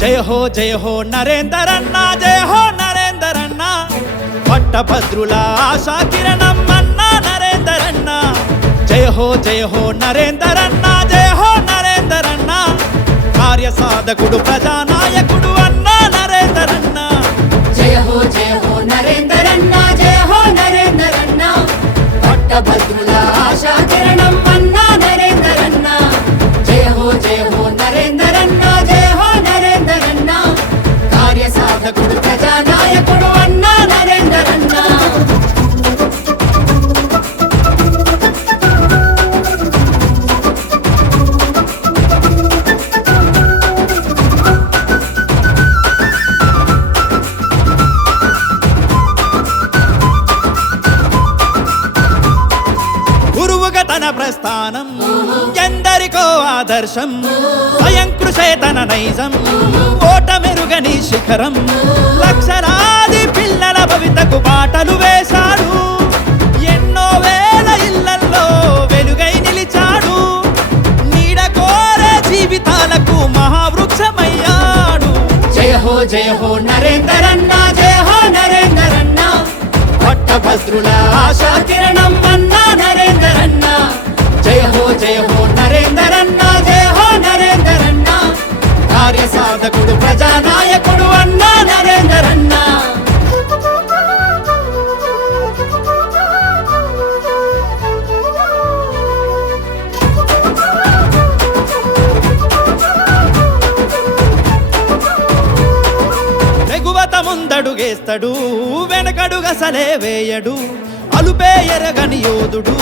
జయ హో నరేందర్ అన్న, జయ హో నరేందర్ అన్న, పట్టభద్రుల ఆశా కిరణం అన్న నరేందర్ అన్న. జయ హో నరేందర్ అన్న, జయ హో నరేందర్ అన్న, కార్యసాధకుడు ప్రజానాయకుడు అన్న నరేందర్ అన్న. జయ హో నరేందర్ అన్న, జయ హో నరేందర్ అన్న, పట్టభద్రుల ఆశా కిరణం అన్న నరేందర్ అన్న. జయ హో నరేందర్ అన్న, జయ హో నరేందర్ అన్న, కార్యసాధకుడు ప్రజానాయకుడు అన్న నరేందర్ అన్న. గురువుగా తన ప్రస్థానం ఎందరికో ఆదర్శం, స్వయం కృషే తన నైజం, ఓటమెరుగని శిఖరం. లక్షలాది పిల్లల భవితకు బాటలు వేశాడు, ఎన్నో వేల ఇళ్లల్లో వెలుగై నిలిచాడు. నీడ కోరే జీవితాలకు మహావృక్షమయ్యాడు. జయ హో నరేందర్ అన్న, జయ హో నరేందర్ అన్న, పట్టభద్రుల ఆశా కిరణం అన్న నరేందర్ అన్న. జయ హో నరేందర్ అన్న, జయ హో నరేందర్ అన్న, కార్యసాధకుడు ప్రజానాయకుడు అన్న నరేందర్ అన్న. తెగువత ముందడుగేస్తాడు, వెనకడుగసలే వేయడు, అలుపే ఎరగని యోధుడు,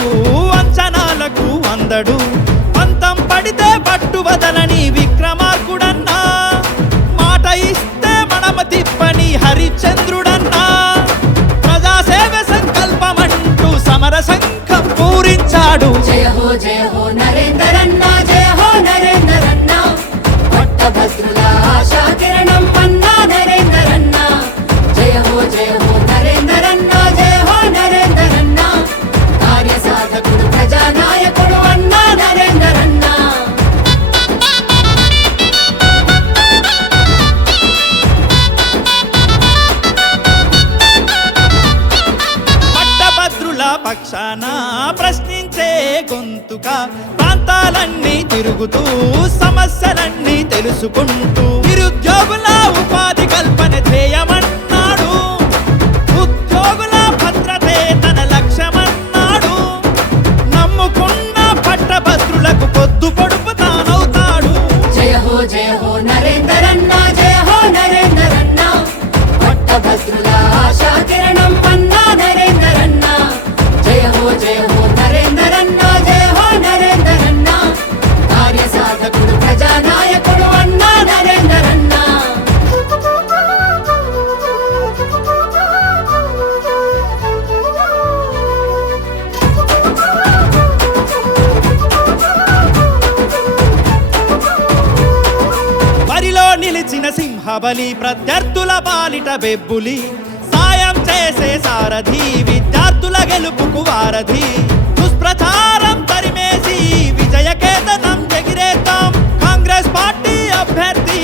అంచనాలకు అందడు. పంతం పడితే పట్టు వదలని విక్రమార్కుడన్నా, మాట ఇస్తే మనమ తిప్పని హరిశ్చంద్రుడన్నా. ప్రజాసేవ సంకల్పమంటూ సమర సంఘం పూరించాడు. జయ హో నరేందర్ అన్న, జయ హో నరేందర్ అన్న, పట్టభద్రుల ఆశా కిరణం అన్న నరేందర్ అన్న. జయ హో నరేందర్ అన్న, జయ హో నరేందర్ అన్న, కార్యసాధకుడు ప్రజానాయకుడు అన్న నరేందర్ అన్న. పట్టభద్రుల పక్షాన ప్రశ్నించే గొంతుక, ప్రాంతాలన్నీ తిరుగుతూ సమస్యలన్నీ తెలుసుకుంటూ, నిరుద్యోగుల ఉపాధి కల్పన ధ్యేయమన్నాడు, ఉద్యోగుల భద్రతే తన లక్ష్యమన్నాడు. నమ్ముకున్న పట్టభద్రులకు పొద్దు పొడుపు తానవుతాడు. జయ హో నరేందర్ అన్న, జయ హో నరేందర్ అన్న, పట్టభద్రుల ఆశా కిరణం అన్న నరేందర్ అన్న. జయ హో నరేందర్ అన్న, జయ హో నరేందర్ అన్న, కార్యసాధకుడు ప్రజానాయకుడు అన్న నరేందర్ అన్న. బరిలో నిలిచిన సింహబలి, ప్రత్యర్థుల బాలిట బెబ్బులి, సాయం చేసే సారథి, విద్యార్థుల గెలుపుకు వారధి. దుష్ప్రచారం తరిమేసి విజయకేతనం ఎగిరేద్దాం, కాంగ్రెస్ పార్టీ అభ్యర్థి